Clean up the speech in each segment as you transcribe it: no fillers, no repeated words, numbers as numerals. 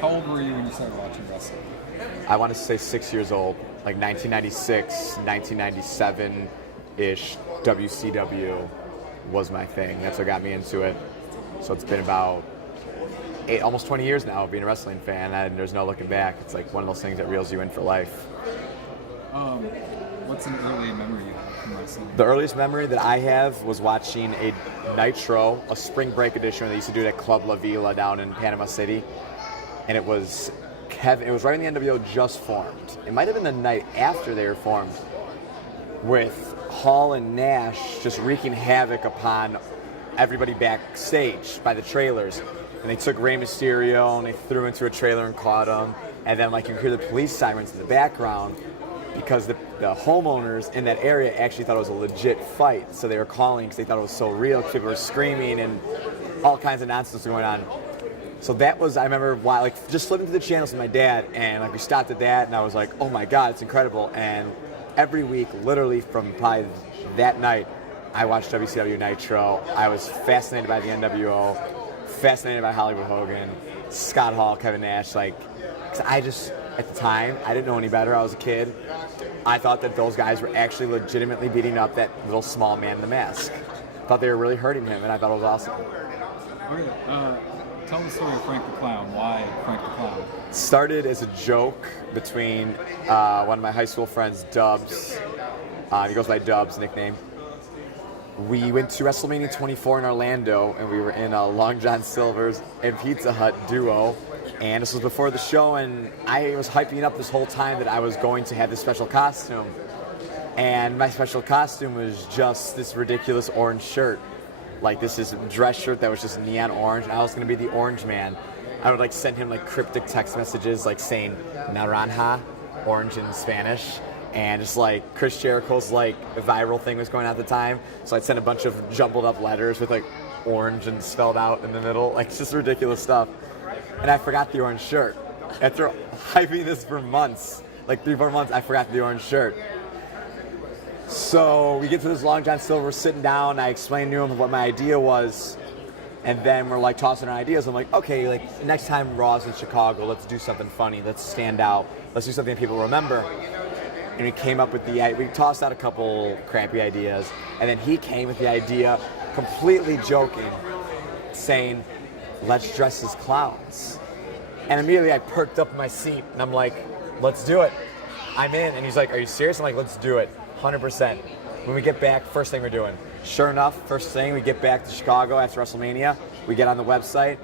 How old were you when you started watching wrestling? I want to say 6 years old, like 1996, 1997-ish. WCW was my thing. That's what got me into it. So it's been about almost 20 years now of being a wrestling fan, and there's no looking back. It's like one of those things that reels you in for life. What's an early memory you have from wrestling? The earliest memory that I have was watching a Nitro, a spring break edition. They used to do it at Club La Vila down in Panama City, and it was Kevin. It was right when the NWO just formed. It might have been the night after they were formed, with Hall and Nash just wreaking havoc upon everybody backstage by the trailers. And they took Rey Mysterio and they threw him into a trailer and caught him. And then like you hear the police sirens in the background because the homeowners in that area actually thought it was a legit fight. So they were calling because they thought it was so real. People were screaming and all kinds of nonsense going on. So that was, I remember, like just flipping through the channels with my dad, and like we stopped at that, and I was like, oh my God, it's incredible. And every week, literally from probably that night, I watched WCW Nitro. I was fascinated by the NWO, fascinated by Hollywood Hogan, Scott Hall, Kevin Nash. Like, 'cause I just, at the time, I didn't know any better. I was a kid. I thought that those guys were actually legitimately beating up that little small man in the mask. I thought they were really hurting him, and I thought it was awesome. Okay, tell the story of Frank the Clown. Why Frank the Clown? Started as a joke between one of my high school friends, Dubs. He goes by Dubs, nickname. We went to WrestleMania 24 in Orlando, and we were in a Long John Silver's and Pizza Hut duo. And this was before the show, and I was hyping up this whole time that I was going to have this special costume. And my special costume was just this ridiculous orange shirt. Like this is dress shirt that was just neon orange, and I was going to be the orange man. I would like send him like cryptic text messages like saying naranja, orange in Spanish. And just like Chris Jericho's like viral thing was going on at the time. So I'd send a bunch of jumbled up letters with like orange and spelled out in the middle. Like it's just ridiculous stuff. And I forgot the orange shirt. After hyping this for months, like 3-4 months, I forgot the orange shirt. So we get to this Long John Silver, sitting down, I explained to him what my idea was, and then we're like tossing our ideas. I'm like, okay, like next time Raw's in Chicago, let's do something funny, let's stand out, let's do something that people remember. And we came up with we tossed out a couple crappy ideas, and then he came with the idea, completely joking, saying, let's dress as clowns. And immediately I perked up in my seat, and I'm like, let's do it. I'm in. And he's like, are you serious? I'm like, let's do it. 100%. When we get back, first thing we're doing. Sure enough, first thing, we get back to Chicago after WrestleMania. We get on the website,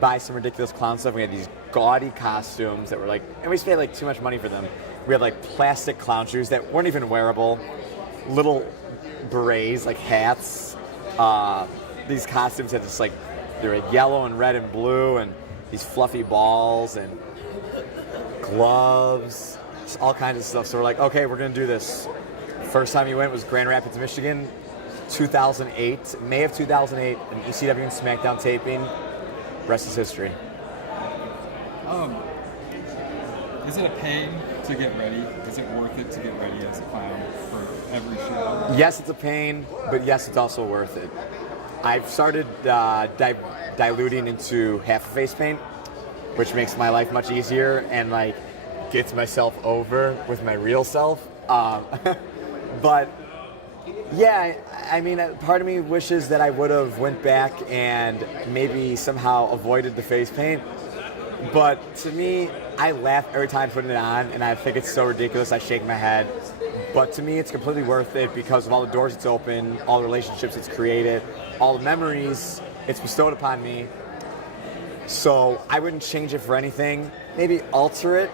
buy some ridiculous clown stuff. We had these gaudy costumes that were like, and we paid like too much money for them. We had like plastic clown shoes that weren't even wearable, little berets, like hats. These costumes had just like, they were yellow and red and blue, and these fluffy balls and gloves, just all kinds of stuff. So we're like, okay, we're gonna do this. First time we went was Grand Rapids, Michigan, 2008, May of 2008, an ECW and SmackDown taping. Rest is history. Is it a pain to get ready? Is it worth it to get ready as a clown for every show? Yes, it's a pain, but yes, it's also worth it. I've started diluting into half a face paint, which makes my life much easier and like gets myself over with my real self. But yeah, I mean, part of me wishes that I would have went back and maybe somehow avoided the face paint. But to me, I laugh every time putting it on, and I think it's so ridiculous. I shake my head. But to me, it's completely worth it because of all the doors it's opened, all the relationships it's created, all the memories it's bestowed upon me. So I wouldn't change it for anything. Maybe alter it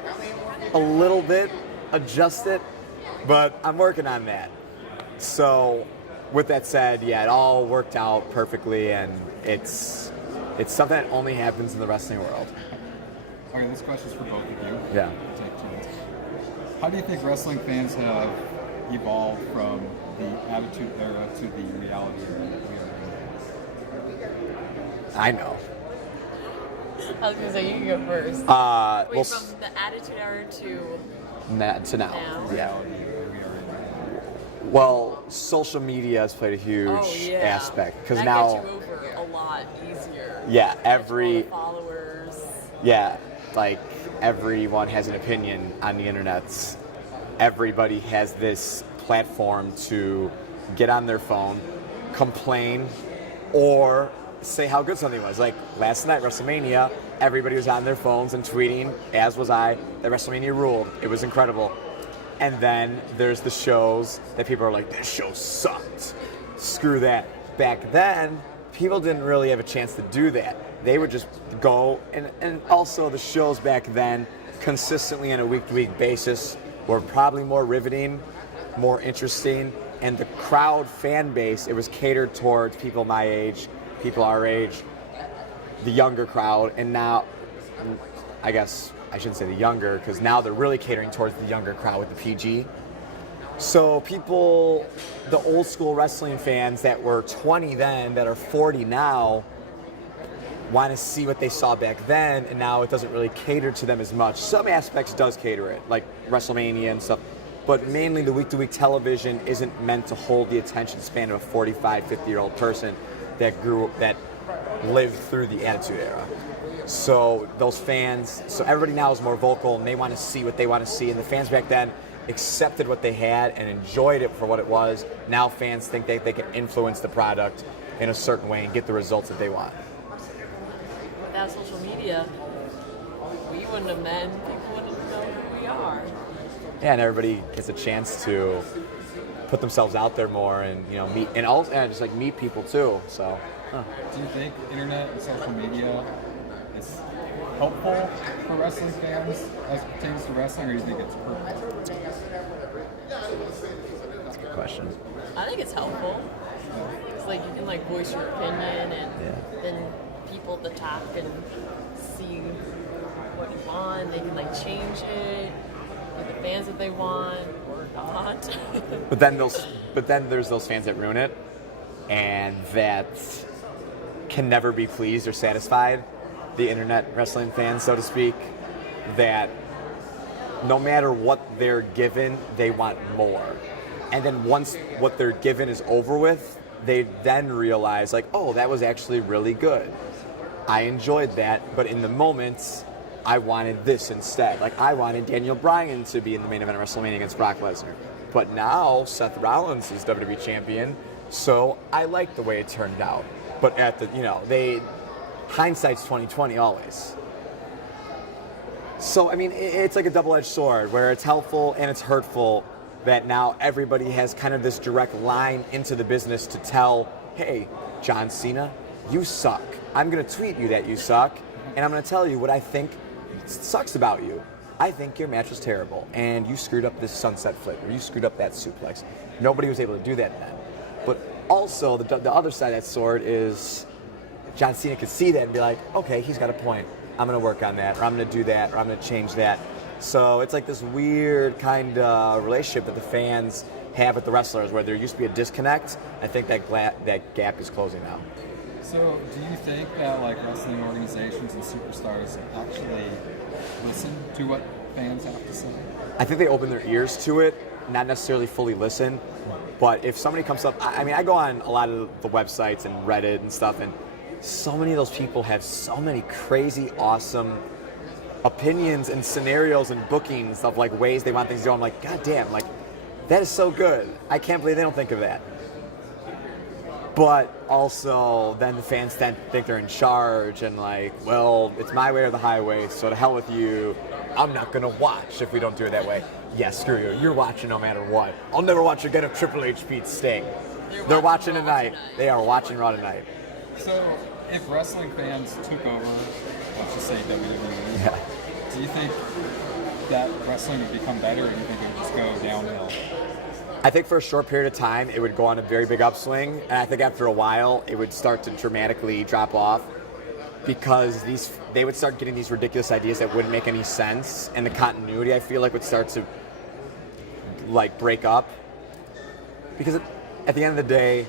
a little bit, adjust it, but I'm working on that. So with that said, yeah, it all worked out perfectly, and it's something that only happens in the wrestling world. Okay, this question's for both of you. Yeah. Take turns. How do you think wrestling fans have evolved from the Attitude Era to the reality era that we are in? I know. I was gonna say you can go first. Wait, Well, from the Attitude Era to to now. now? Yeah. Reality that we are in. Well, social media has played a huge aspect because that now, gets you over a lot easier. yeah, A lot of followers. yeah, like everyone has an opinion on the internet. Everybody has this platform to get on their phone, complain, or say how good something was. Like last night, WrestleMania, everybody was on their phones and tweeting, as was I, that WrestleMania ruled. It was incredible. And then there's the shows that people are like, this show sucked. Screw that. Back then, people didn't really have a chance to do that. They would just go, and also the shows back then, consistently on a week-to-week basis, were probably more riveting, more interesting, and the crowd fan base, it was catered towards people my age, people our age, the younger crowd, and now, I guess I shouldn't say the younger, because now they're really catering towards the younger crowd with the PG. So people, the old school wrestling fans that were 20 then, that are 40 now, want to see what they saw back then, and now it doesn't really cater to them as much. Some aspects does cater it, like WrestleMania and stuff, but mainly the week-to-week television isn't meant to hold the attention span of a 45, 50-year-old person that lived through the Attitude Era. So those fans, so everybody now is more vocal, and they want to see what they want to see, and the fans back then accepted what they had and enjoyed it for what it was. Now fans think they can influence the product in a certain way and get the results that they want. Without social media, we wouldn't have met, people wouldn't know who we are. Yeah, and everybody gets a chance to put themselves out there more, and meet, and also just like meet people too. So, do you think internet and social media is helpful for wrestling fans as it pertains to wrestling, or do you think it's hurtful? That's a good question. I think it's helpful. It's like you can voice your opinion, and then people at the top can see what you want. They can change it, get the fans that they want or not. But then there's those fans that ruin it, and that can never be pleased or satisfied. The internet wrestling fans, so to speak, that no matter what they're given, they want more. And then once what they're given is over with, they then realize oh, that was actually really good. I enjoyed that, but in the moment, I wanted this instead. I wanted Daniel Bryan to be in the main event of WrestleMania against Brock Lesnar. But now Seth Rollins is WWE champion, so I like the way it turned out. But at the, hindsight's 20/20 always. So, I mean, it's like a double-edged sword where it's helpful and it's hurtful that now everybody has kind of this direct line into the business to tell, hey, John Cena, you suck. I'm going to tweet you that you suck, and I'm going to tell you what I think sucks about you. I think your match was terrible, and you screwed up this sunset flip, or you screwed up that suplex. Nobody was able to do that then. But also, the other side of that sword is John Cena could see that and be like, okay, he's got a point. I'm going to work on that, or I'm going to do that, or I'm going to change that. So it's like this weird kind of relationship that the fans have with the wrestlers, where there used to be a disconnect. I think that gap is closing now. So do you think that wrestling organizations and superstars actually listen to what fans have to say? I think they open their ears to it, not necessarily fully listen. But if somebody comes up, I go on a lot of the websites and Reddit and stuff, and so many of those people have so many crazy, awesome opinions and scenarios and bookings of ways they want things to go. I'm like, God damn, that is so good. I can't believe they don't think of that. But also, then the fans then think they're in charge and well, it's my way or the highway, so to hell with you. I'm not going to watch if we don't do it that way. Yeah, screw you. You're watching no matter what. I'll never watch again if Triple H beats Sting. They're watching tonight. They are watching Raw tonight. So, if wrestling fans took over, let's just say WWE, do you think that wrestling would become better, or do you think it would just go downhill? I think for a short period of time, it would go on a very big upswing, and I think after a while, it would start to dramatically drop off, because they would start getting these ridiculous ideas that wouldn't make any sense, and the continuity, I feel would start to break up. Because at the end of the day,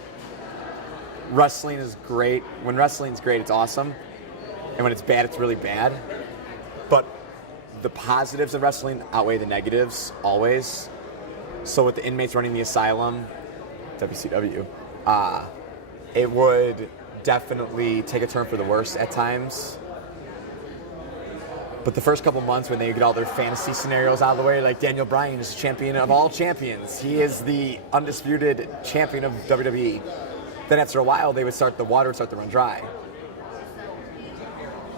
wrestling is great. When wrestling's great, it's awesome, and when it's bad, it's really bad. But the positives of wrestling outweigh the negatives always. So with the inmates running the asylum, WCW, it would definitely take a turn for the worse at times. But the first couple months when they get all their fantasy scenarios out of the way, like Daniel Bryan is champion of all champions. He is the undisputed champion of WWE. Then after a while, the water would start to run dry.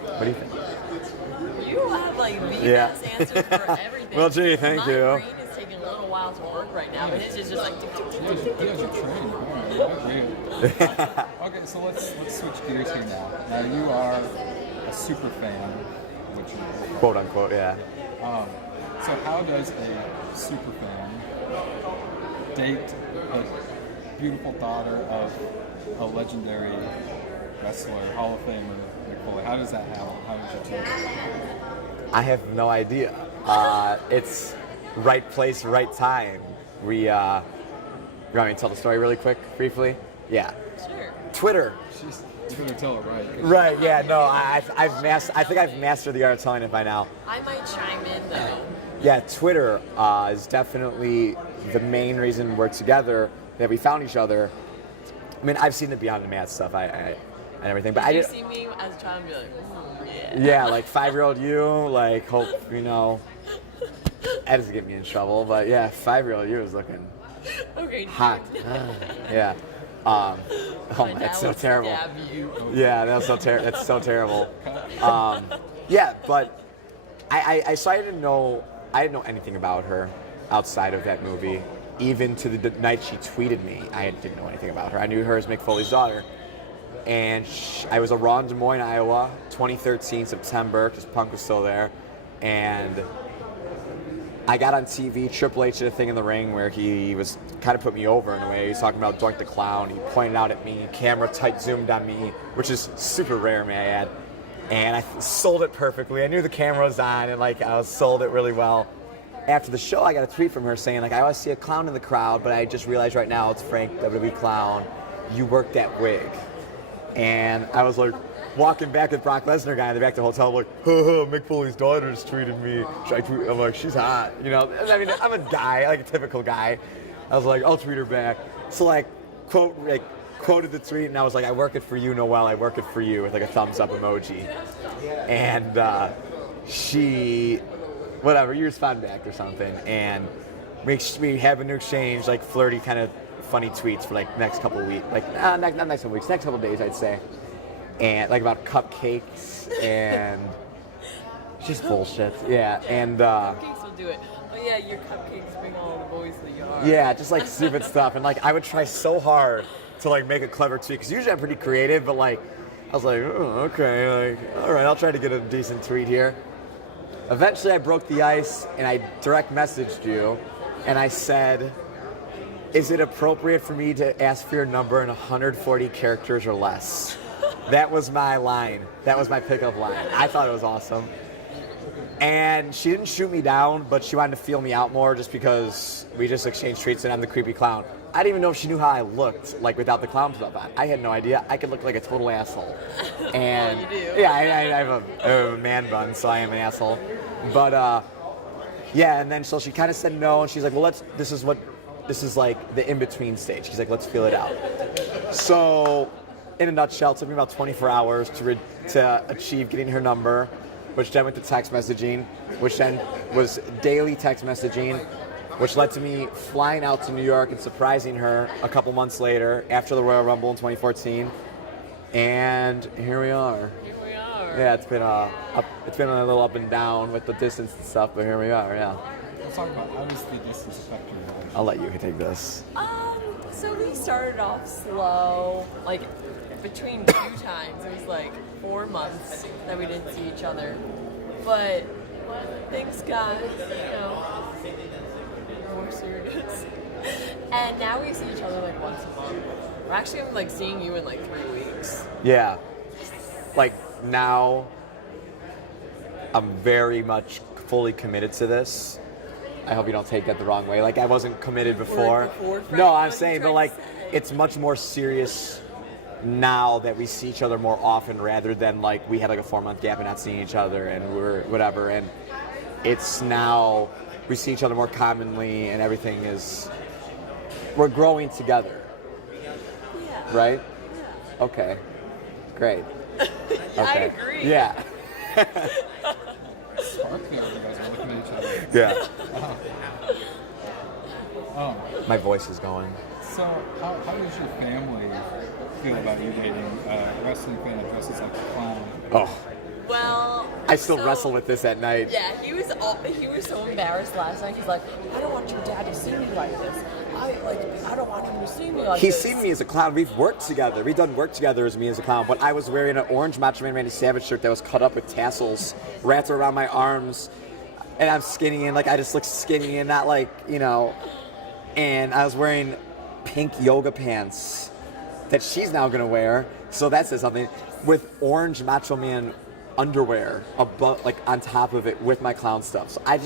What do you think? You have like the best answers for everything. Well, gee, thank you. My brain is taking a little while to work right now, but it's just like. You guys are trained. Okay, so let's switch gears here now. Now you are a super fan, which you Quote unquote, yeah. So how does a super fan date a beautiful daughter of a legendary wrestler, Hall of Famer, Mick Foley? How does that happen? How does you do it? I have no idea. It's right place, right time. You want me to tell the story really quick, briefly? Yeah. Sure. Twitter. You're gonna tell it right. Right. Yeah. No. I think I've mastered the art of telling it by now. I might chime in though. Yeah. Twitter is definitely the main reason we're together. That we found each other. I mean, I've seen the Beyond the Mat stuff. And everything, but I You did. see me as a child and be like, Yeah, like 5-year-old you, like hope that doesn't get me in trouble, but yeah, 5-year-old you was looking okay, hot. Yeah. Oh man, that's so terrible. Yeah, that's so terrible. Yeah, but so I didn't know anything about her outside of that movie. Even to the night she tweeted me, I didn't know anything about her. I knew her as Mick Foley's daughter. And I was a Raw in Des Moines, Iowa, 2013, September, because Punk was still there. And I got on TV, Triple H did a thing in the ring where he was kind of put me over in a way. He was talking about Doink the Clown. He pointed out at me, camera tight zoomed on me, which is super rare, may I add. And I sold it perfectly. I knew the camera was on, and I sold it really well. After the show, I got a tweet from her saying, I always see a clown in the crowd, but I just realized right now it's Frank, WWE Clown. You work that wig. And I was like, walking back with Brock Lesnar guy in the back of the hotel, I'm like, Mick Foley's daughter just tweeted me. Should I tweet? I'm like, she's hot. I mean, I'm a guy, like a typical guy. I was like, I'll tweet her back. So quoted the tweet, and I was like, I work it for you, Noelle. I work it for you, with a thumbs up emoji. And she, whatever, you respond back or something, and we have a new exchange, flirty kind of funny tweets for next couple of weeks, not next couple weeks, next couple of days, I'd say, and about cupcakes and just bullshit. Yeah, and cupcakes will do it. But yeah, your cupcakes bring all the boys to the yard. Yeah, just stupid stuff, and I would try so hard to make a clever tweet, because usually I'm pretty creative, but I was like, oh, okay, all right, I'll try to get a decent tweet here. Eventually, I broke the ice, and I direct messaged you, and I said, is it appropriate for me to ask for your number in 140 characters or less? That was my line. That was my pickup line. I thought it was awesome. And she didn't shoot me down, but she wanted to feel me out more just because we just exchanged treats and I'm the creepy clown. I didn't even know if she knew how I looked, without the clown stuff on. I had no idea. I could look like a total asshole. And you do. Yeah, I have a man bun, so I am an asshole. But yeah, and then so she kind of said no, and she's like, well, this is the in-between stage. She's like, let's feel it out. So, in a nutshell, it took me about 24 hours to achieve getting her number, which then went to text messaging, which then was daily text messaging, which led to me flying out to New York and surprising her a couple months later after the Royal Rumble in 2014. And here we are. Here we are. Yeah, it's been a little up and down with the distance and stuff, but here we are. Yeah. Let's talk about how does the distance affect your relationship? I'll let you take this. So we started off slow, between 2 times. It was 4 months that we didn't see each other. But things got, more serious. And now we see each other once a month. We're actually seeing you in 3 weeks. Yeah. Now, I'm very much fully committed to this. I hope you don't take that the wrong way. I wasn't committed before. No, I'm saying, but it's much more serious now that we see each other more often rather than we had a 4-month gap and not seeing each other and we're whatever. And it's now we see each other more commonly and everything we're growing together. Yeah. Right? Yeah. Okay. Great. I agree. Yeah. spark there. You guys were looking at each other. Yeah. Um, My voice is going. so, how does your family feel about you dating a wrestling fan that dresses like a clown? Oh, Well, I still so- wrestle with this at night. Yeah, he was so embarrassed last night. He's like, I don't want your dad to see me like this. I don't want him to see me like He's this. seen me as a clown. We've worked together. We've done work together as me as a clown. But I was wearing an orange Macho Man Randy Savage shirt that was cut up with tassels, wrapped around my arms, and I'm skinny and like I just look skinny and not like, you know. And I was wearing pink yoga pants that she's now gonna wear. So that says something. With orange Macho Man underwear above, like on top of it, with my clown stuff. So I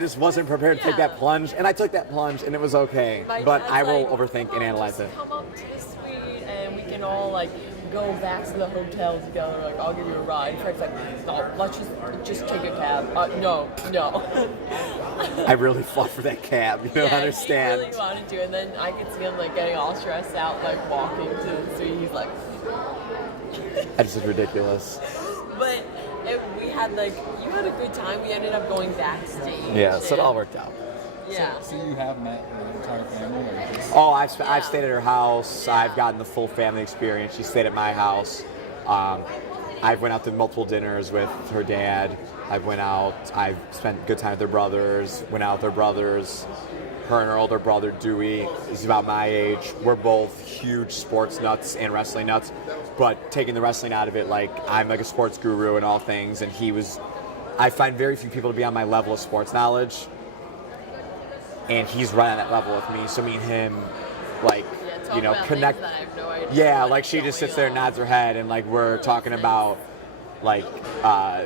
just wasn't prepared to take that plunge, and I took that plunge, and it was okay. My But dad's I will like, overthink and analyze it. Come up to the suite and we can all like go back to the hotel together. Like I'll give you a ride. Fred's like, no, let's just take a cab. No. I really fought for that cab. You don't understand. He really wanted to, and then I could see him like getting all stressed out, like walking to the suite. He's like, That's just ridiculous. but we had like, you had a good time. We ended up going backstage. Yeah, so it all and- worked out. Yeah. So you have met the entire family, or just Oh, I've stayed at her house. I've gotten the full family experience. She stayed at my house. I've went out to multiple dinners with her dad. I've spent good time with their brothers, went out with their brothers. Her and her older brother, Dewey, is about my age. We're both huge sports nuts and wrestling nuts, but taking the wrestling out of it, like, I'm like a sports guru in all things, and I find very few people to be on my level of sports knowledge, and he's right on that level with me, so me and him, like, Yeah, talk you know, about connect. things that I have no idea Yeah, what's like she just going sits there and on. nods her head, and like we're talking about, like,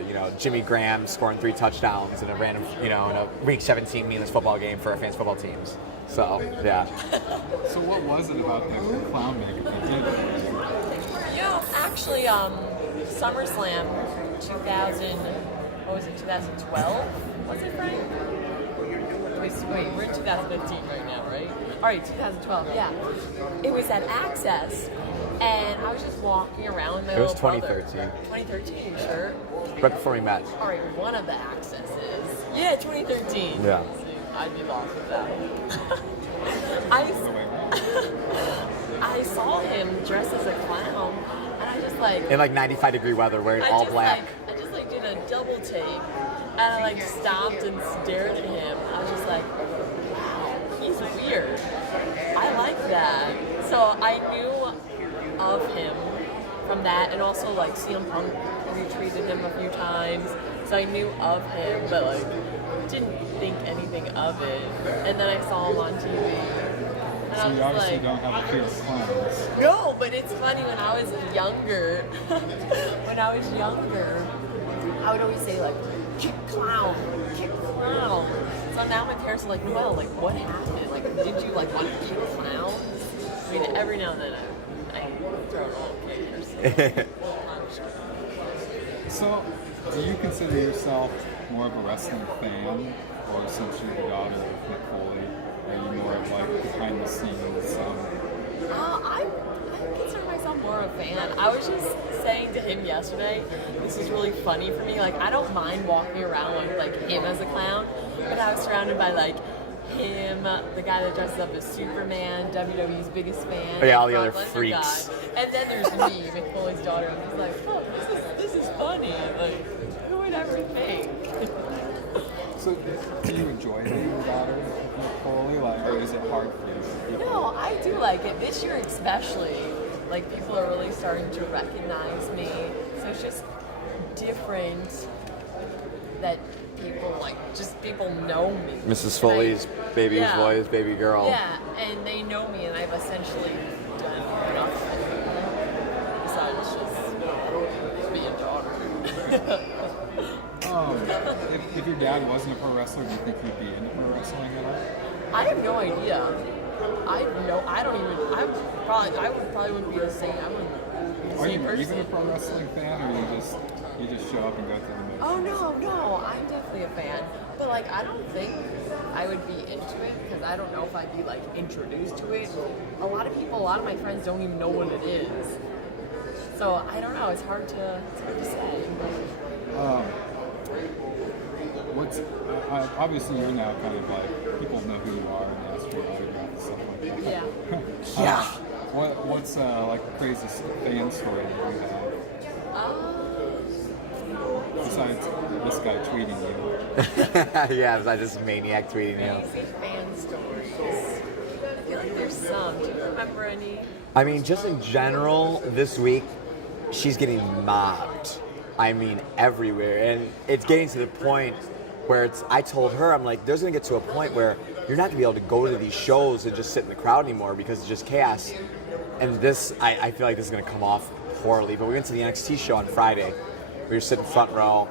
you know, Jimmy Graham scoring 3 touchdowns in a random, you know, in a Week 17 meaningless football game for our fans' football teams. So, yeah. So what was it about the clown makeup that did it? You know, actually, SummerSlam 2012? Was it, Frank? Wait, we're in 2015 right now, right? All right, 2012, yeah. It was at Access, and I was just walking around with my It was little brother. 2013. 2013, you sure? Right before we met. All right, one of the Accesses. Yeah, 2013. Yeah. See, I'd be lost with that one. I saw him dressed as a clown, and I just like... In like 95-degree weather, wearing all black. I just like did a double take, and I like stopped and stared at him. I was just like, wow, he's weird. I like that. So I knew of him from that, and also like CM Punk retweeted him a few times. So I knew of him, but like didn't think anything of it. And then I saw him on TV. And So I you was obviously like, don't have a fear of clowns. no, but it's funny when I was younger. I would always say like, kick clown. So now my parents are like, Noelle, like what happened? Like, did you like want to kick clowns? I mean, every now and then I throw a little kick or something. So, do you consider yourself more of a wrestling fan, or since you're the daughter of Nick Foley, are you more of like behind the scenes? I consider myself more of a fan. I was just saying to him yesterday, this is really funny for me. Like, I don't mind walking around with like him as a clown, but I was surrounded by like him, the guy that dresses up as Superman, WWE's biggest fan. Oh, yeah, all the Brock other Lesnar freaks. guy. And then there's me, Mick Foley's daughter. I'm just like, oh, this is funny. Like, who would ever think? So, do you enjoy being the daughter of Nick Foley, like, or is it hard for you? No, I do like it. This year especially, like people are really starting to recognize me. So it's just different that people people know me. Mrs. Foley's baby Yeah. boy's baby girl. Yeah, and they know me, and I've essentially done nothing besides just be a daughter. If your dad wasn't a pro wrestler, do you think you'd be into pro wrestling at all? I have no idea. I probably wouldn't be the same. I wouldn't be the Are same you person. even a pro wrestling fan, or you just show up and go through the motions? Oh no, I'm definitely a fan. But like, I don't think I would be into it because I don't know if I'd be like introduced to it. A lot of my friends don't even know what it is. So I don't know. It's hard to say. what's obviously you're now kind of like people know who you are and ask for your autograph and stuff like that. Yeah. Yeah. What's like the craziest fan story that you have? Besides this guy tweeting you. Yeah, besides this maniac tweeting you. Crazy fan stories. I feel like there's some. Do you remember any? I mean, just in general, this week, she's getting mobbed. I mean, everywhere. And it's getting to the point where I told her, I'm like, there's going to get to a point where you're not going to be able to go to these shows and just sit in the crowd anymore because it's just chaos. And this, I feel like this is going to come off poorly. But we went to the NXT show on Friday. We were sitting front row.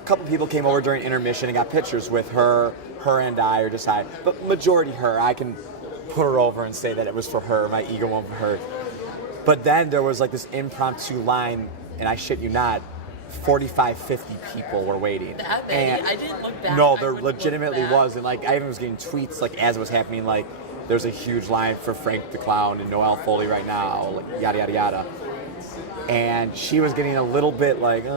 A couple people came over during intermission and got pictures with her and I, or just I. But majority her. I can put her over and say that it was for her. My ego won't hurt. But then there was like this impromptu line, and I shit you not, 45, 50 people were waiting. That many? I didn't look back. No, I there wouldn't legitimately look back. was. And like I even was getting tweets like as it was happening, like there's a huge line for Frank the Clown and Noelle Foley right now, like yada yada yada. And she was getting a little bit like, you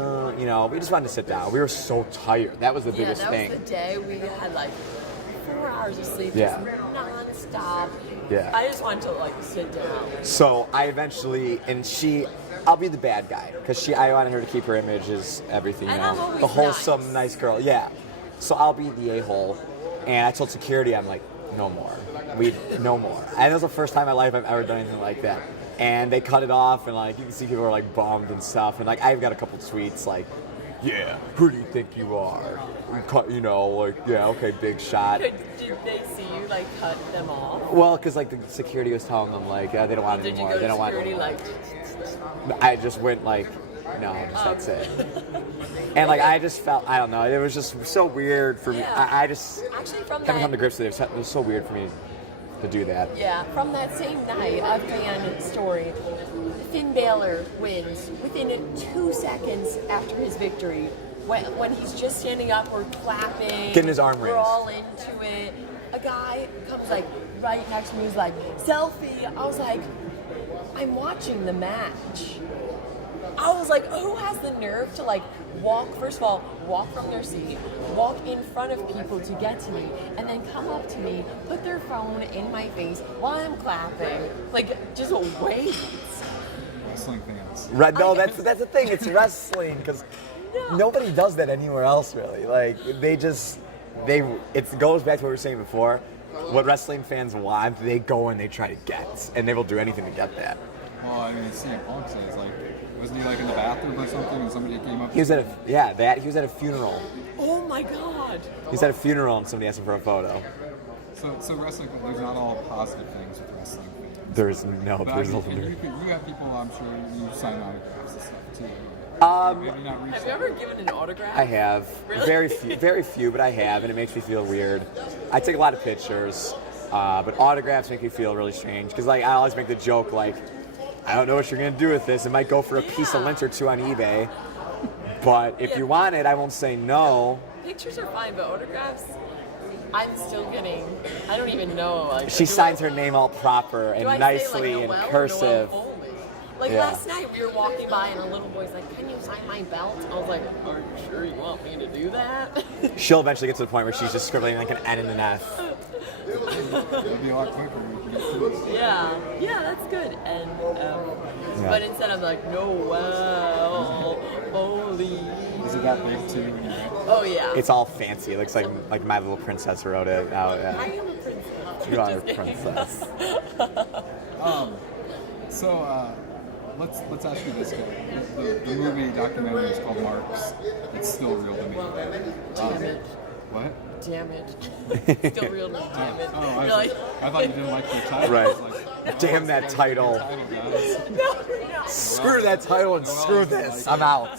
know, we just wanted to sit down. We were so tired. That was the biggest thing. That was the day we had like 4 hours of sleep, Yeah. just non-stop. Yeah. I just wanted to like sit down. So I eventually, I'll be the bad guy because I wanted her to keep her image as everything, you And know, I'm always the wholesome, nice. girl. Yeah. So I'll be the a-hole, and I told security, I'm like, no more. No more. And it was the first time in my life I've ever done anything like that. And they cut it off, and like you can see people are like bummed and stuff. And like I've got a couple tweets like, yeah, who do you think you are? You know, like, yeah, okay, big shot. Did they see you like cut them off? Well, because like the security was telling them like they don't want it Did you anymore. go They to don't want it security anymore. like? I just went like, no, that's it. And like I just felt, I don't know, it was just so weird for me. Yeah. I just Actually, from haven't come to that, grips with it. It was so weird for me to do that. yeah, from that same night, a fan story. Finn Balor wins within 2 seconds after his victory. When he's just standing up, we're clapping. Getting his arm We're raised. all into it. A guy comes like right next to me, who's like, selfie. I was like, I'm watching the match. I was like, who has the nerve to like first of all, walk from their seat, walk in front of people to get to me, and then come up to me, put their phone in my face while I'm clapping. Like, just wait. Wrestling fans. Right? No, that's the thing. It's wrestling because nobody does that anywhere else, really. Like it goes back to what we were saying before. What wrestling fans want, they go and they try to get, and they will do anything to get that. Well, I mean, CM Punk says like, wasn't he like in the bathroom or something, and somebody came up? He was at a funeral. Oh my god. He was at a funeral and somebody asked him for a photo. So wrestling, there's not all positive things with wrestling fans. There's no, But there's I no. mean, and you have people, I'm sure you sign autographs and stuff too. Maybe not reach Have you ever given an autograph? I have. Really? Very few, but I have, and it makes me feel weird. I take a lot of pictures, but autographs make me feel really strange because like I always make the joke like, I don't know what you're gonna do with this. It might go for a piece of lint or two on eBay, but if you want it, I won't say no. Pictures are fine, but autographs, I'm still getting. I don't even know. Like, She signs her name all proper and do I nicely say, like, in Noelle or cursive. Noelle Foley? Like Yeah. last night, we were walking by and a little boy's like, "Can you sign my belt?" I was like, "Are you sure you want me to do that?" She'll eventually get to the point where she's just scribbling like an N and an F. It'd be a lot quicker. We can get through it. Yeah, that's good. And but instead I'm like, Noelle Foley. Is it that big too? Oh yeah. It's all fancy. It looks like My Little Princess wrote it. Oh, I yeah. am a princess. You are a Just kidding. princess. So let's ask you this, guy. The movie documentary is called Marks. It's still real to me. Damn it. What? Damn it. Still real to me, damn it. Oh, You're like, I thought you didn't like the title. Right. I was like, Damn that title. guys. no. Screw that title and screw this. I'm out.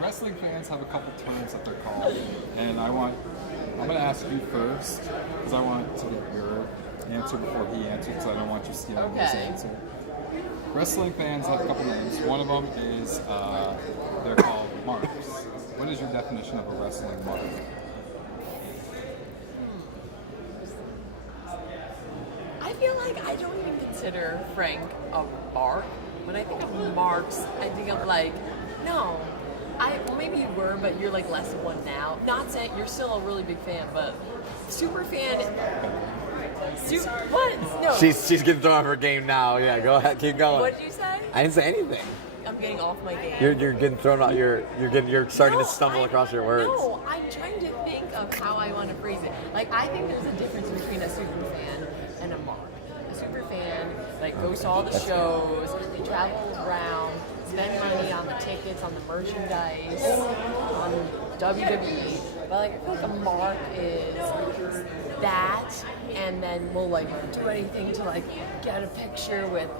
Wrestling fans have a couple terms that they're called, and I'm going to ask you first because I want to get your answer before he answers because I don't want you stealing his Okay. answer. Wrestling fans have a couple names. One of them is they're called marks. What is your definition of a wrestling mark? I feel like I don't even consider Frank a mark. When I think of marks, I think of like, no. Maybe you were, but you're like less of one now. Not saying you're still a really big fan, but super fan. What? No. She's getting thrown off her game now. Yeah, go ahead, keep going. What did you say? I didn't say anything. I'm getting off my game. You're getting thrown out. You're starting to stumble across your words. No, I'm trying to think of how I want to phrase it. Like, I think there's a difference between a super fan and a mark. A super fan, like, goes to all the shows, they travel around, spend money on the tickets, on the merchandise, on WWE. But, like, I feel like a mark is that, and then we'll, like, do anything to, like, get a picture with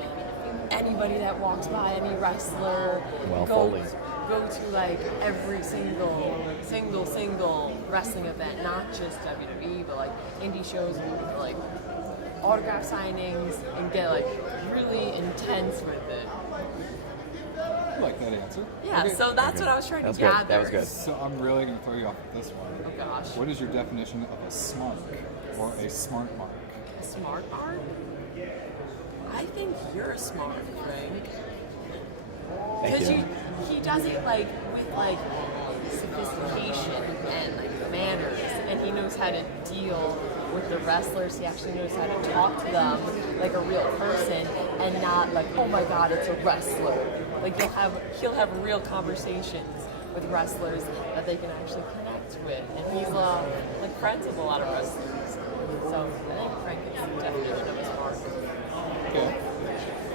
anybody that walks by, any wrestler. Noelle Foley. Go to like every single wrestling event, not just WWE, but like indie shows and like autograph signings, and get like really intense with it. I like that answer. Yeah, Okay. so that's what I was trying to gather. That was good. So I'm really going to throw you off with this one. Oh gosh. What is your definition of a smart or a smart mark? A smart mark? I think you're smart, Frank. Thank Because you. he does it like with like sophistication and like manners, and he knows how to deal with the wrestlers. He actually knows how to talk to them like a real person, and not like, oh my God, it's a wrestler. Like he'll have real conversations with wrestlers that they can actually connect with, and he's like friends with a lot of wrestlers. So I think Frank is the definition of a smart. Okay.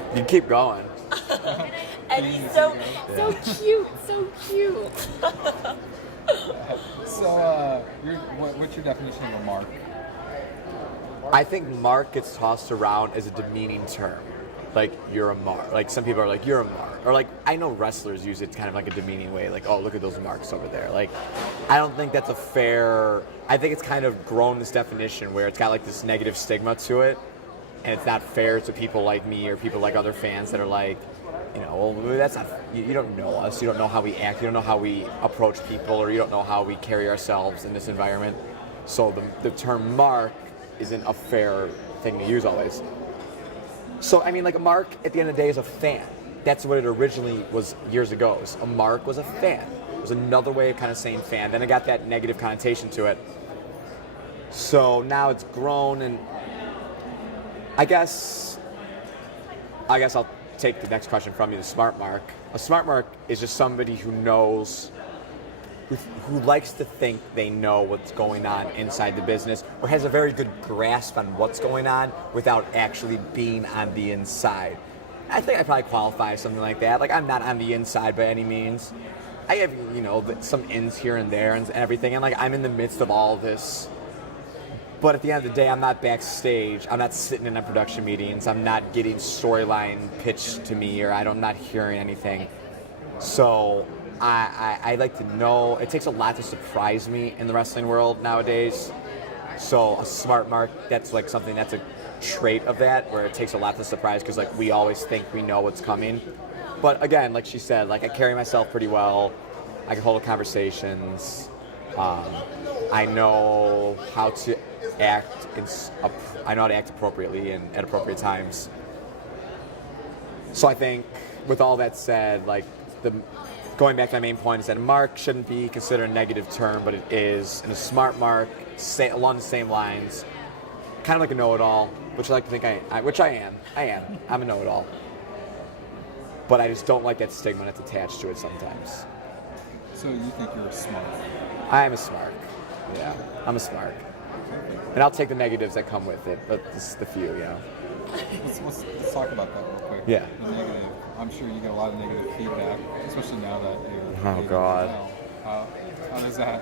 You can keep going. And he's so cute, so cute. So, what's your definition of a mark? I think mark gets tossed around as a demeaning term. Like, you're a mark. Like, some people are like, you're a mark. Or, like, I know wrestlers use it kind of like a demeaning way. Like, oh, look at those marks over there. Like, I don't think that's a fair... I think it's kind of grown this definition where it's got, like, this negative stigma to it. And it's not fair to people like me or people like other fans that are like, you know, well, that's not... You don't know us. You don't know how we act. You don't know how we approach people. Or you don't know how we carry ourselves in this environment. So the term mark isn't a fair thing to use always. So, I mean, like, a mark, at the end of the day, is a fan. That's what it originally was years ago. A mark was a fan. It was another way of kind of saying fan. Then it got that negative connotation to it. So now it's grown, and I guess I'll take the next question from you, the smart mark. A smart mark is just somebody who knows, who likes to think they know what's going on inside the business, or has a very good grasp on what's going on without actually being on the inside. I think I probably qualify as something like that. Like, I'm not on the inside by any means. I have, you know, some ins here and there and everything, and like, I'm in the midst of all this. But at the end of the day, I'm not backstage. I'm not sitting in production meetings. I'm not getting storyline pitched to me, or I'm not hearing anything. So I like to know. It takes a lot to surprise me in the wrestling world nowadays. So a smart mark, that's like something that's a trait of that, where it takes a lot to surprise, because like, we always think we know what's coming. But again, like she said, like, I carry myself pretty well. I can hold conversations. I know how to act. I know how to act appropriately and at appropriate times. So I think, with all that said, like, going back to my main point is that a mark shouldn't be considered a negative term, but it is. And a smart mark, along the same lines, kind of like a know-it-all, which I like to think which I am. I'm a know-it-all. But I just don't like that stigma that's attached to it sometimes. So you think you're smart? I am a smart. Yeah, I'm a smart. And I'll take the negatives that come with it, but this is the few, you know. Let's talk about that real quick. Yeah. The negative. I'm sure you get a lot of negative feedback, especially now that you're... Oh, God. How does that...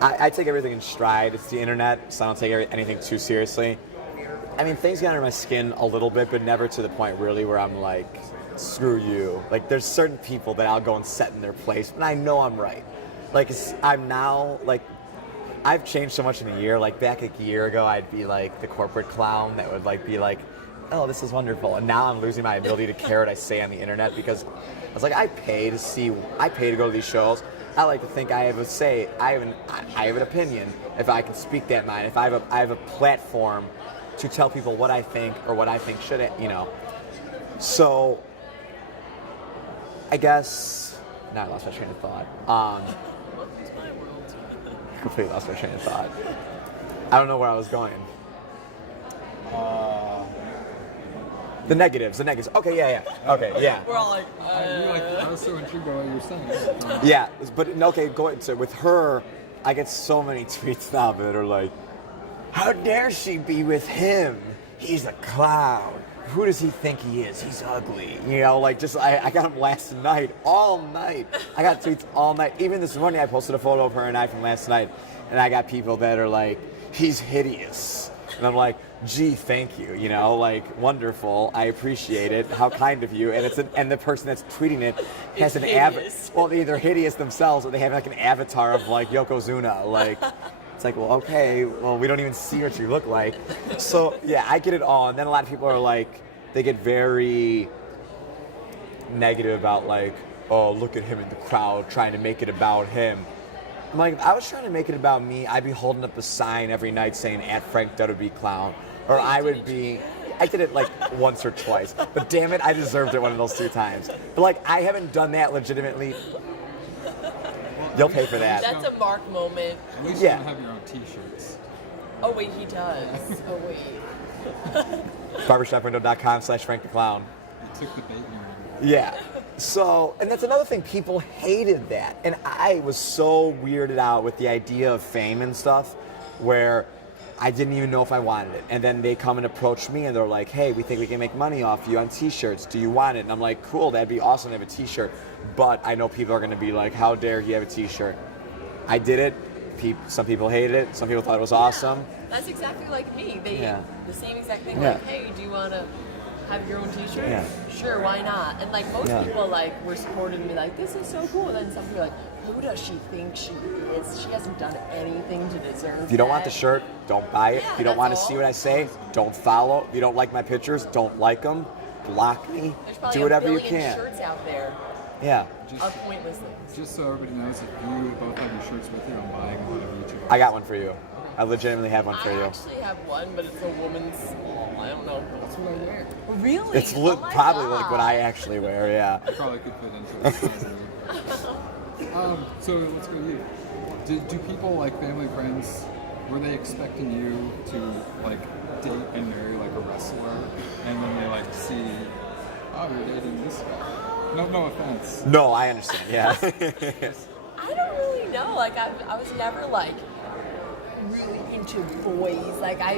I take everything in stride. It's the internet, so I don't take anything too seriously. I mean, things get under my skin a little bit, but never to the point really where I'm like, screw you. Like, there's certain people that I'll go and set in their place, but I know I'm right. Like, I'm now, like, I've changed so much in a year. Like, back a year ago, I'd be like the corporate clown that would like be like, oh, this is wonderful. And now I'm losing my ability to care what I say on the internet, because I was like, I pay to go to these shows. I like to think I have a say. I have an opinion. If I can speak that mind, if I have a platform to tell people what I think, or what I think should, you know. So I guess Now I lost my train of thought. Welcome to my world. Completely lost my train of thought. I don't know where I was going. The negatives. Okay, yeah. Okay, yeah. We're all like, I was so intrigued by what you were saying. Yeah, but okay, so with her, I get so many tweets now that are like, how dare she be with him? He's a clown. Who does he think he is? He's ugly. You know, like just, I got him last night, all night. I got tweets all night. Even this morning I posted a photo of her and I from last night, and I got people that are like, he's hideous. And I'm like, gee, thank you, you know, like, wonderful, I appreciate it, how kind of you. And and the person that's tweeting it has an avatar. Well, they're either hideous themselves or they have like an avatar of like Yokozuna. Like, it's like, well, okay, well, we don't even see what you look like. So yeah, I get it all. And then a lot of people are like, they get very negative about like, oh, look at him in the crowd trying to make it about him. I'm like, if I was trying to make it about me, I'd be holding up a sign every night saying @FrankWB Clown. Or I would be, I did it like once or twice. But damn it, I deserved it one of those 2 times. But like, I haven't done that legitimately. You'll pay for that. that's a Mark moment. At least Yeah. you don't have your own t-shirts. Oh wait, he does. Oh wait. Barbershopwindow.com/FrankTheClown. You took the bait and ran. Yeah. So, and that's another thing, people hated that. And I was so weirded out with the idea of fame and stuff where I didn't even know if I wanted it. And then they come and approach me and they're like, hey, we think we can make money off you on t-shirts. Do you want it? And I'm like, cool, that'd be awesome to have a t-shirt. But I know people are going to be like, how dare he have a t-shirt? I did it. Some people hated it. Some people thought it was awesome. That's exactly like me. The same exact thing. Yeah. Like, hey, do you want to have your own t-shirt? Yeah. Sure, why not? And like most Yeah. people like were supporting me like, this is so cool. And then some people are like, who does she think she is? She hasn't done anything to deserve If you don't want the that." shirt, don't buy it. Yeah, If you don't that's want to all. see what I say, don't follow. If you don't like my pictures, don't like them. Block me. There's probably Do whatever a you billion can. shirts out there Yeah. of pointless things. Just so everybody knows, if you both have your shirts with you, I'm buying one of each of them. I got one for you. I legitimately have one for I you. actually have one, but it's a woman's. I don't know. That's what I wear. Really? It's Oh my probably like what God. I actually wear, yeah. Probably could fit into it. So let's go to you. Do people, like family, friends, were they expecting you to like date and marry like a wrestler, and then they like see, oh, you're dating this guy? No offense. No, I understand, yeah. I don't really know. Like I was never like really into boys. Like I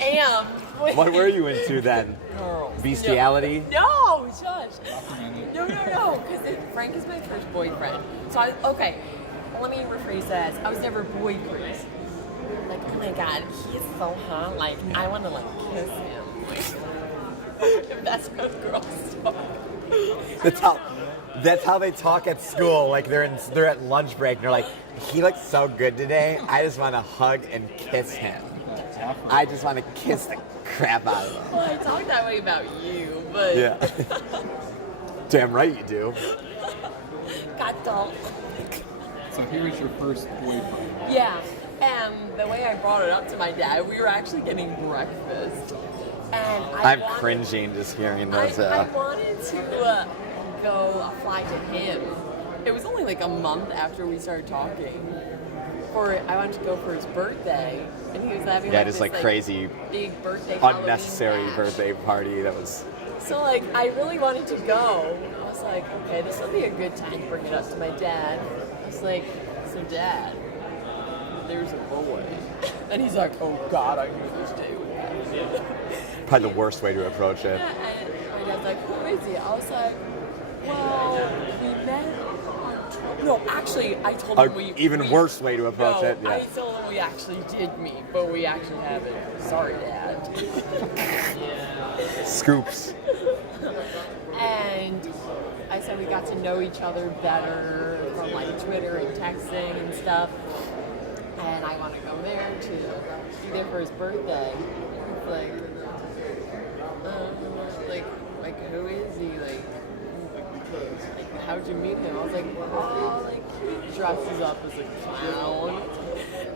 am. What were you into then? Girls. Bestiality? No, shush. Documented. No. Because Frank is my first boyfriend. So let me rephrase that. I was never boy crazy. Like, oh my god, he's so hot. Like, I want to like kiss him. If that's how girls talk. That's how they talk at school. Like they're at lunch break and they're like, he looks so good today. I just want to hug and kiss him. I just want to kiss the crap out of him. Well, I talk that way about you, but Yeah. Damn right you do. Gato. So he was your first boyfriend. Yeah, and the way I brought it up to my dad, we were actually getting breakfast, and I'm cringing just hearing those. I wanted to go fly to him. It was only like a month after we started talking. I wanted to go for his birthday, and he was having Yeah, like just this, like crazy, big birthday Halloween unnecessary bash. birthday party that was. So like I really wanted to go. I was like, okay, this will be a good time to bring it up to my dad. I was like, so Dad, there's a boy. And he's like, oh God, I knew this day would happen. Probably the worst way to approach it. Yeah, and my dad's like, who is he? I was like, well, we met on Twitter. No, actually, I told him Even worse way to approach it. I Yeah. told him we actually did meet, but we actually haven't. Sorry, Dad. Scoops. And I said we got to know each other better from like Twitter and texting and stuff. And I want to go there to be there for his birthday. It's like who is he? Like how'd you meet him? I was like, oh, like he dresses up as a clown.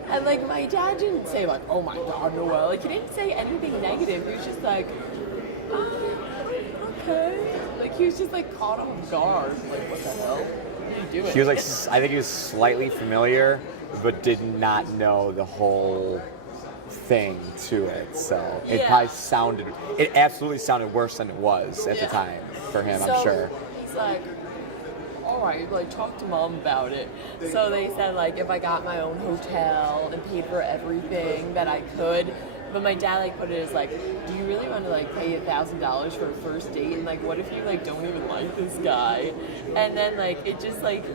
And like my dad didn't say like, oh my God, Noelle. Like he didn't say anything negative. He was just like, okay. Like like he was just like caught off guard. Like, what the hell? What are you doing? He was like, I think he was slightly familiar, but did not know the whole thing to it. So it it absolutely sounded worse than it was at the time for him, I'm sure. He's like, all right, like talk to mom about it. So they said like if I got my own hotel and paid for everything that I could. But my dad like put it as like, do you really want to like pay $1,000 for a first date? And like, what if you like don't even like this guy? And then like it just like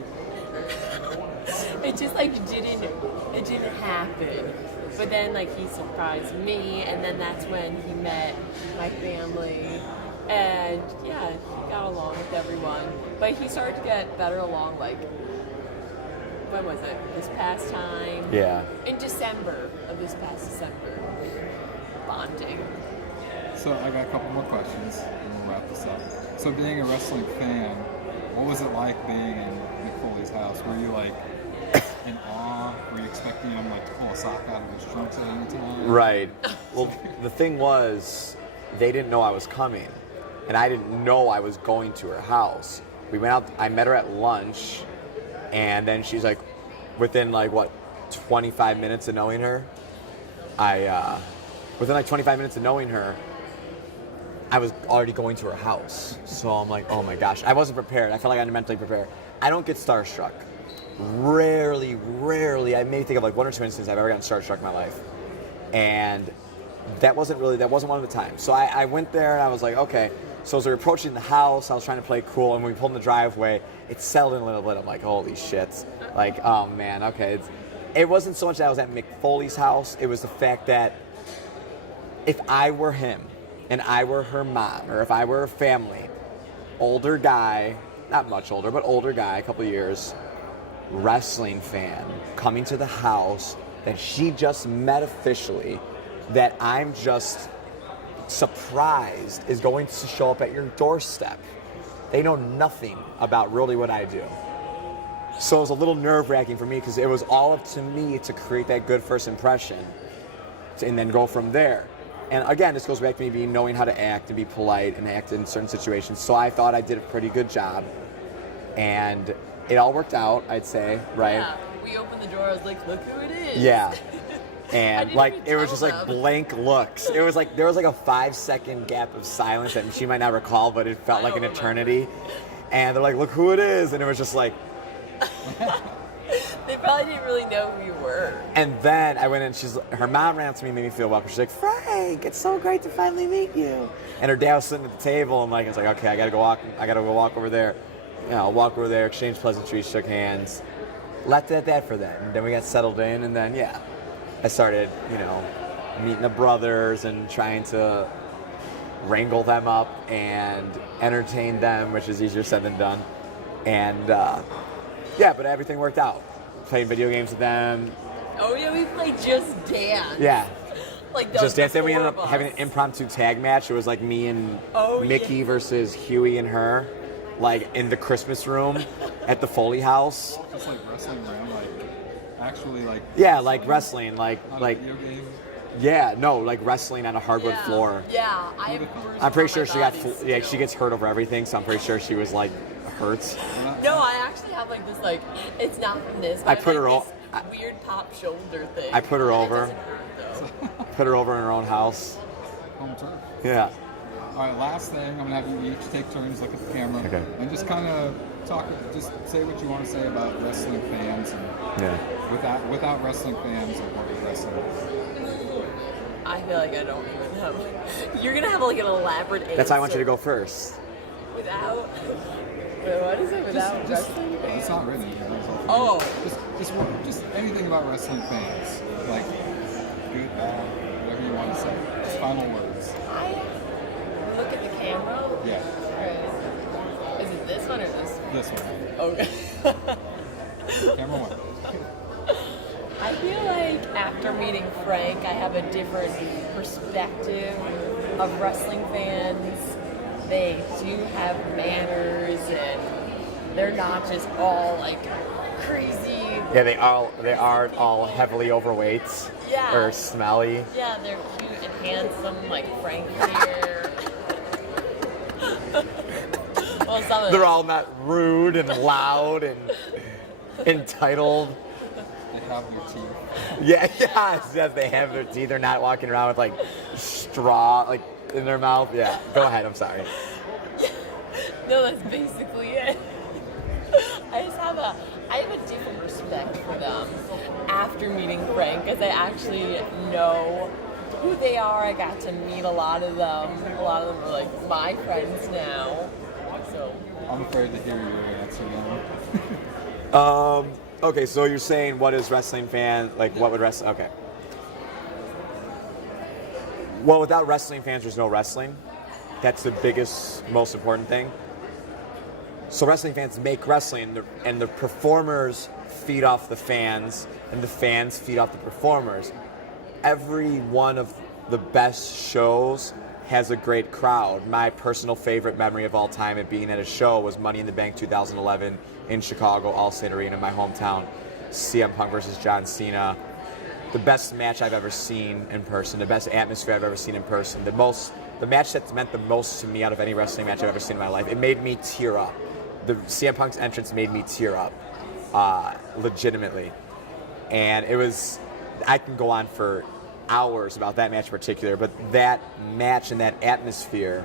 didn't happen. But then like he surprised me, and then that's when he met my family, and yeah, he got along with everyone. But he started to get better along like. When was it? This past time? Yeah. In December of this past December. Bonding. So I got a couple more questions, and we'll wrap this up. So being a wrestling fan, what was it like being in Mick Foley's house? Were you like in awe? Were you expecting him like to pull a sock out of his trunks at any time? Right. Well, the thing was, they didn't know I was coming, and I didn't know I was going to her house. We went out. I met her at lunch. And then she's like, within like, 25 minutes of knowing her, within like 25 minutes of knowing her, I was already going to her house. So I'm like, oh my gosh. I wasn't prepared. I felt like I had to mentally prepare. I don't get starstruck. Rarely. I may think of like one or two instances I've ever gotten starstruck in my life. And that wasn't one of the times. So I went there and I was like, okay. So as we were approaching the house, I was trying to play cool, and when we pulled in the driveway, it settled in a little bit. I'm like, holy shit. Like, oh man, okay. It wasn't so much that I was at Mick Foley's house, it was the fact that if I were him, and I were her mom, or if I were her family, older guy, not much older, but older guy, a couple years, wrestling fan, coming to the house that she just met officially, that I'm just surprised is going to show up at your doorstep. They know nothing about really what I do. So it was a little nerve-wracking for me because it was all up to me to create that good first impression and then go from there. And again, this goes back to me knowing how to act and be polite and act in certain situations. So I thought I did a pretty good job. And it all worked out, I'd say, right? Yeah, we opened the door, I was like, look who it is. Yeah. And like it was just like them. blank looks. It was like there was like a 5-second gap of silence that she might not recall, but it felt like an eternity. And they're like, "Look who it is!" And it was just like. They probably didn't really know who you were. And then I went in. Her mom ran up to me, and made me feel welcome. She's like, "Frank, it's so great to finally meet you." And her dad was sitting at the table, and like I was like, "Okay, I gotta go walk over there." You know, walk over there, exchange pleasantries, shook hands, left it at that for that. And then we got settled in, and then I started, meeting the brothers and trying to wrangle them up and entertain them, which is easier said than done. And but everything worked out. Playing video games with them. Oh yeah, we played Just Dance. Yeah. Like Just Dance. Then we ended up having an impromptu tag match. It was like me and Mickey versus Huey and her, like in the Christmas room at the Foley house. Just like wrestling around, like actually like. Yeah, like wrestling, like. Video game. Yeah, no, like wrestling on a hardwood floor. Yeah, I have bruises I'm pretty on sure my she body she gets hurt over everything, so I'm pretty sure she was like hurt. No, I actually have like this like it's not from this. But I put her this weird pop shoulder thing. I put her And over. It doesn't hurt, though. Put her over in her own house. Home turf. Yeah. All right, last thing, I'm gonna have you each take turns, look at the camera, Okay. and just kind of just say what you want to say about wrestling fans, and without wrestling fans, and what is wrestling. I feel like I don't even know. You're gonna have like an elaborate answer. That's why I want you to go first. Without. Wait, what is it? Without Just wrestling fans? it's not written here. Oh. Just anything about wrestling fans, like good, bad, whatever you want to say. Just final words. I look at the camera. Yeah. Right. Is it this one or this one? This one. Okay. Camera one. I feel like after meeting Frank, I have a different perspective of wrestling fans. They do have manners, and they're not just all like crazy. Yeah, they aren't all heavily overweight. Yeah. Or smelly. Yeah, they're cute and handsome, like Frank here. Well, some of They're it. all not rude and loud and entitled. They have their teeth. Yes, they have their teeth. They're not walking around with like straw like in their mouth. Yeah, go ahead. I'm sorry. No, that's basically it. I have a deeper respect for them after meeting Frank, because I actually know who they are. I got to meet a lot of them. A lot of them are like my friends now. So I'm afraid to hear your answer now. Okay, so you're saying what is wrestling fan like? What would wrestling? Okay. Well, without wrestling fans, there's no wrestling. That's the biggest, most important thing. So wrestling fans make wrestling, and the performers feed off the fans, and the fans feed off the performers. Every one of the best shows has a great crowd. My personal favorite memory of all time at being at a show was Money in the Bank 2011 in Chicago, Allstate Arena, my hometown. CM Punk versus John Cena. The best match I've ever seen in person, the best atmosphere I've ever seen in person, the match that's meant the most to me out of any wrestling match I've ever seen in my life. It made me tear up. The CM Punk's entrance made me tear up, legitimately. And it was, I can go on for hours about that match in particular, but that match and that atmosphere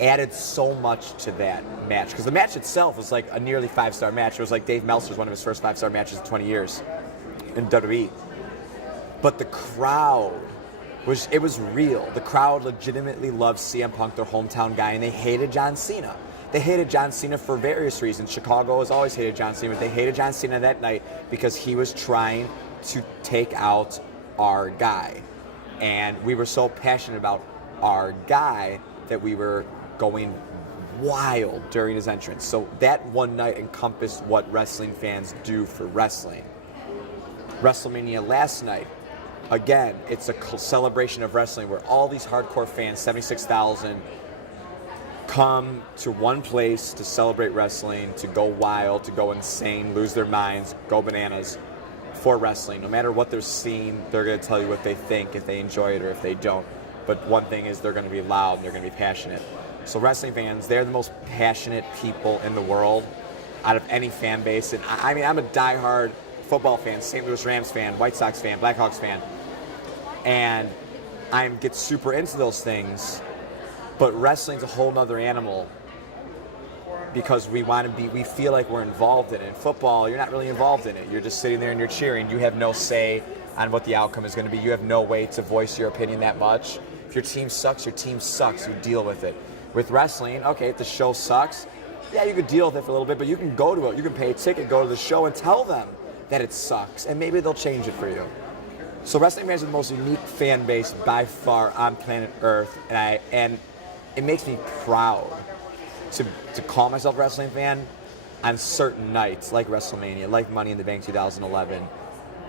added so much to that match. Because the match itself was like a nearly 5-star match. It was like Dave Meltzer's one of his first 5-star matches in 20 years in WWE. But the crowd, it was real. The crowd legitimately loved CM Punk, their hometown guy, and they hated John Cena. They hated John Cena for various reasons. Chicago has always hated John Cena, but they hated John Cena that night because he was trying to take out our guy. And we were so passionate about our guy that we were going wild during his entrance. So that one night encompassed what wrestling fans do for wrestling. WrestleMania last night, again, it's a celebration of wrestling where all these hardcore fans, 76,000, come to one place to celebrate wrestling, to go wild, to go insane, lose their minds, go bananas for wrestling. No matter what they're seeing, they're going to tell you what they think, if they enjoy it or if they don't. But one thing is they're going to be loud and they're going to be passionate. So wrestling fans, they're the most passionate people in the world out of any fan base. And I mean, I'm a diehard football fan, St. Louis Rams fan, White Sox fan, Blackhawks fan. And I get super into those things. But wrestling's a whole nother animal because we feel like we're involved in it. In football, you're not really involved in it. You're just sitting there and you're cheering. You have no say on what the outcome is going to be. You have no way to voice your opinion that much. If your team sucks, your team sucks. You deal with it. With wrestling, okay, if the show sucks, yeah, you could deal with it for a little bit, but you can go to it. You can pay a ticket, go to the show, and tell them that it sucks, and maybe they'll change it for you. So wrestling fans are the most unique fan base by far on planet Earth, and it makes me proud to call myself a wrestling fan on certain nights, like WrestleMania, like Money in the Bank 2011.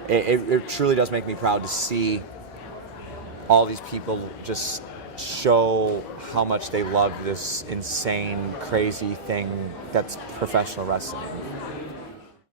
It truly does make me proud to see all these people just show how much they love this insane, crazy thing that's professional wrestling.